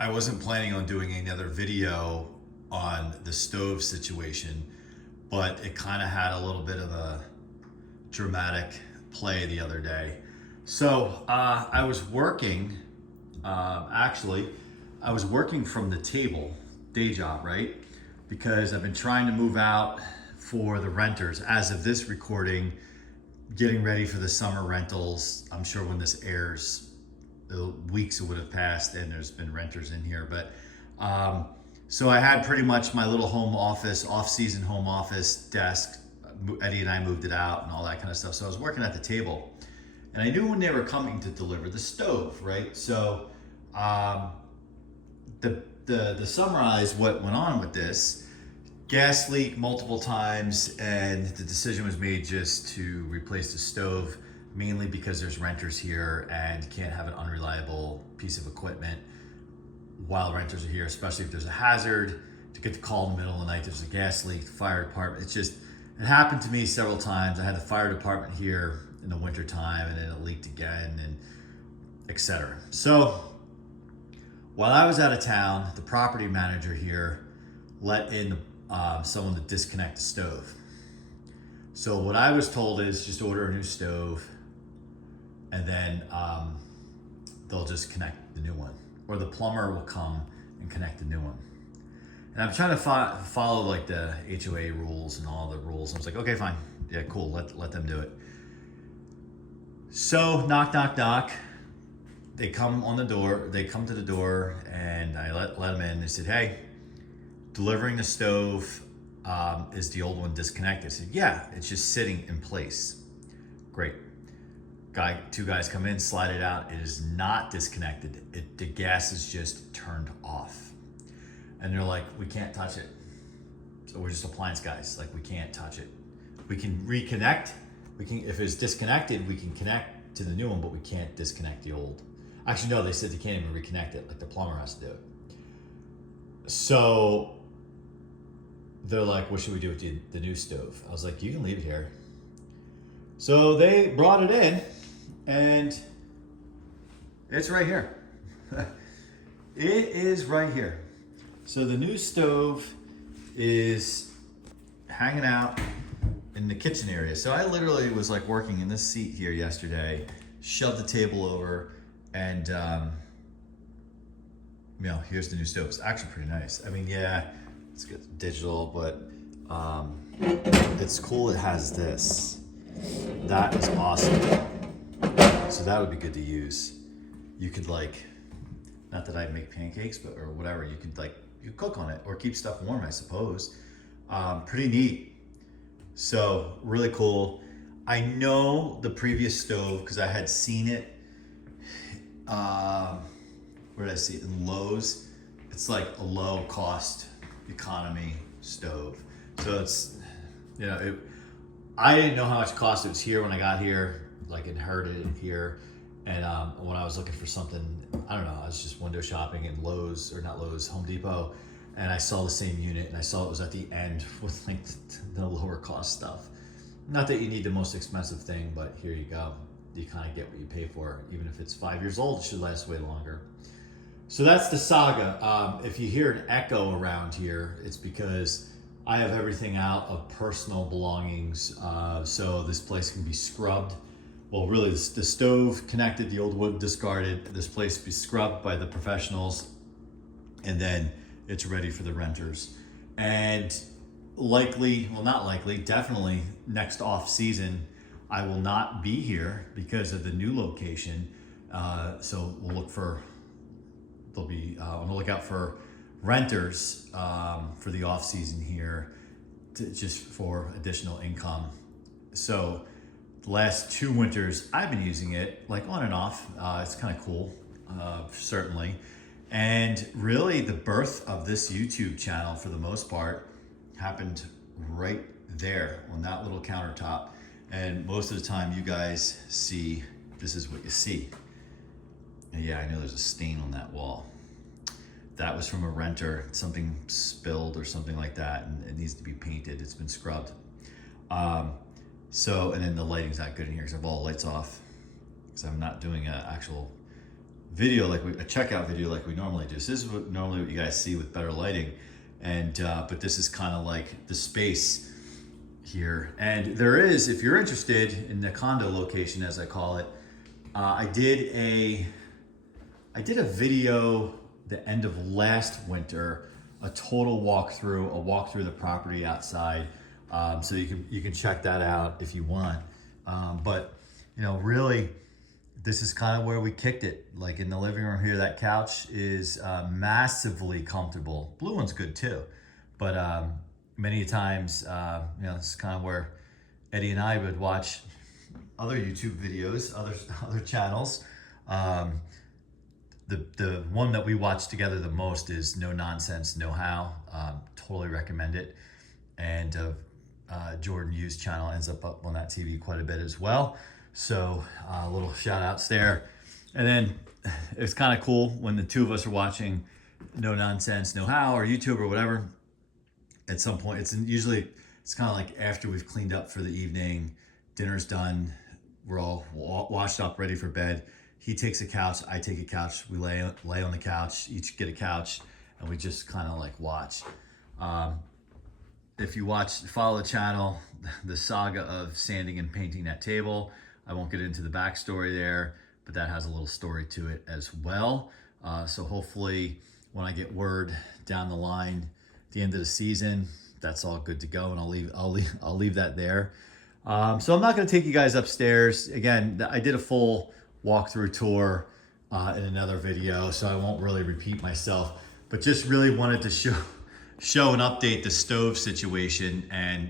I wasn't planning on doing another video on the stove situation, but it kind of had a little bit of a dramatic play the other day. So I was working, actually, I was working from the table, day job, right? Because I've been trying to move out for the renters. As of this recording, getting ready for the summer rentals. I'm sure when this airs, the weeks would have passed and there's been renters in here. But so I had pretty much my little home office, off-season home office desk. Eddie and I moved it out and all that kind of stuff. So I was working at the table and I knew when they were coming to deliver the stove, right? So to summarize what went on with this, gas leak multiple times, and the decision was made just to replace the stove, mainly because there's renters here and can't have an unreliable piece of equipment while renters are here, especially if there's a hazard, to get the call in the middle of the night, there's a gas leak, fire department. It happened to me several times. I had the fire department here in the winter time and then it leaked again, and etc. So while I was out of town, the property manager here let in someone to disconnect the stove. So what I was told is just order a new stove and then they'll just connect the new one, or the plumber will come and connect the new one. And I'm trying to follow like the HOA rules and all the rules. I was like, okay, fine. Yeah, cool. Let them do it. So knock, knock, knock. They come on the door. They come to the door and I let them in. They said, hey, delivering the stove, is the old one disconnected? I said, yeah, it's just sitting in place. Great. Two guys come in, slide it out. It is not disconnected. The gas is just turned off. And they're like, we can't touch it. So we're just appliance guys. Like, we can't touch it. We can reconnect. If it's disconnected, we can connect to the new one, but we can't disconnect the old. Actually, no, they said they can't even reconnect it. Like, the plumber has to do it. So they're like, what should we do with the new stove? I was like, you can leave it here. So they brought it in and it's right here. It is right here. So the new stove is hanging out in the kitchen area. So I literally was like working in this seat here yesterday, shoved the table over, and here's the new stove. It's actually pretty nice. I mean, yeah, it's good digital, but it's cool. It has this. That is awesome. So that would be good to use. You could not that I make pancakes, or whatever. You could you cook on it or keep stuff warm, I suppose. Pretty neat. So really cool. I know the previous stove because I had seen it. Where did I see it? In Lowe's. It's like a low cost economy stove. So it's, I didn't know how much it cost. It was here when I got here, inherited it here. And when I was looking for something, I don't know, I was just window shopping in Lowe's, or not Lowe's, Home Depot. And I saw the same unit and I saw it was at the end with the lower cost stuff. Not that you need the most expensive thing, but here you go. You kind of get what you pay for. Even if it's 5 years old, it should last way longer. So that's the Saga. If you hear an echo around here, it's because I have everything out of personal belongings. So this place can be scrubbed. Well, really, the stove connected, the old wood discarded. This place be scrubbed by the professionals, and then it's ready for the renters. And definitely next off season, I will not be here because of the new location. So we'll look for, I'm gonna look out for renters for the off season here, just for additional income. So the last 2 winters, I've been using it on and off. It's kind of cool, certainly. And really the birth of this YouTube channel, for the most part, happened right there on that little countertop. And most of the time you guys see, this is what you see. And yeah, I know there's a stain on that wall. That was from a renter. Something spilled or something like that, and it needs to be painted. It's been scrubbed. And then the lighting's not good in here because I have all the lights off because I'm not doing an actual video, like a checkout video like we normally do. So this is normally what you guys see with better lighting. And, but this is kind of like the space here. And there is, if you're interested in the condo location, as I call it, I did a video the end of last winter, a total walkthrough, a walk through the property outside. So you can check that out if you want. But you know, really, this is kind of where we kicked it. Like in the living room here, that couch is massively comfortable. Blue one's good too, but many times, you know, this is kind of where Eddie and I would watch other YouTube videos, other channels. The one that we watch together the most is No Nonsense, No How. Totally recommend it. And Jordan Yu's channel ends up on that TV quite a bit as well. So little shout outs there. And then it's kind of cool when the two of us are watching No Nonsense, No How, or YouTube or whatever. At some point, it's kind of like after we've cleaned up for the evening, dinner's done, we're all washed up, ready for bed. He takes a couch, I take a couch, we lay on the couch, each get a couch, and we just kind of like watch. If you follow the channel, the saga of sanding and painting that table, I won't get into the backstory there, but that has a little story to it as well. So hopefully when I get word down the line, at the end of the season, that's all good to go, and I'll leave that there. So I'm not going to take you guys upstairs. Again, I did a full walkthrough tour in another video, so I won't really repeat myself, but just really wanted to show and update the stove situation and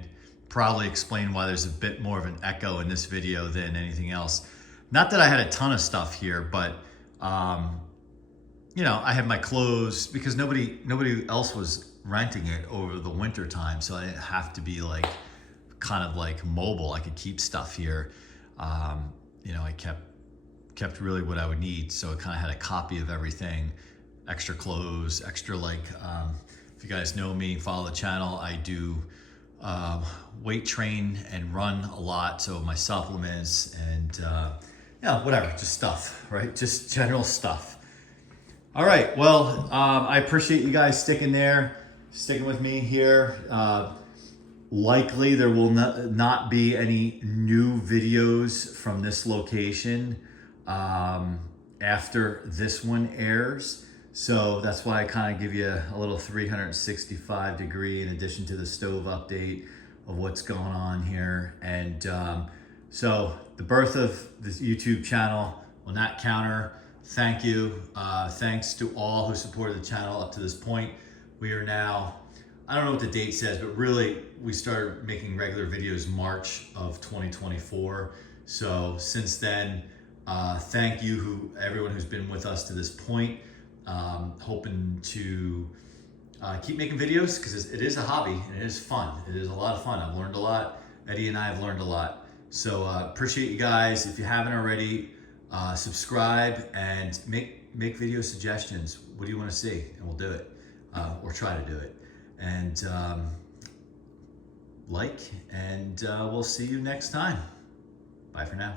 probably explain why there's a bit more of an echo in this video than anything else. Not that I had a ton of stuff here, but you know, I had my clothes because nobody else was renting it over the winter time, so I didn't have to be like kind of like mobile. I could keep stuff here. You know, I kept really what I would need, so I kind of had a copy of everything, extra clothes, extra like if you guys know me, follow the channel, I do weight train and run a lot, so my supplements and yeah, whatever, just stuff, right? Just general stuff. All right, well, I appreciate you guys sticking with me here. Likely there will not be any new videos from this location after this one airs. So that's why I kind of give you a little 365 degree in addition to the stove update of what's going on here. And so the birth of this YouTube channel on that counter, thank you. Thanks to all who supported the channel up to this point. We are now, I don't know what the date says, but really we started making regular videos March of 2024. So since then, thank you everyone who's been with us to this point. Hoping to keep making videos because it is a hobby and it is fun. It is a lot of fun. I've learned a lot. Eddie and I have learned a lot. So appreciate you guys. If you haven't already, subscribe and make video suggestions. What do you want to see? And we'll do it, or try to do it. And like, and we'll see you next time. Bye for now.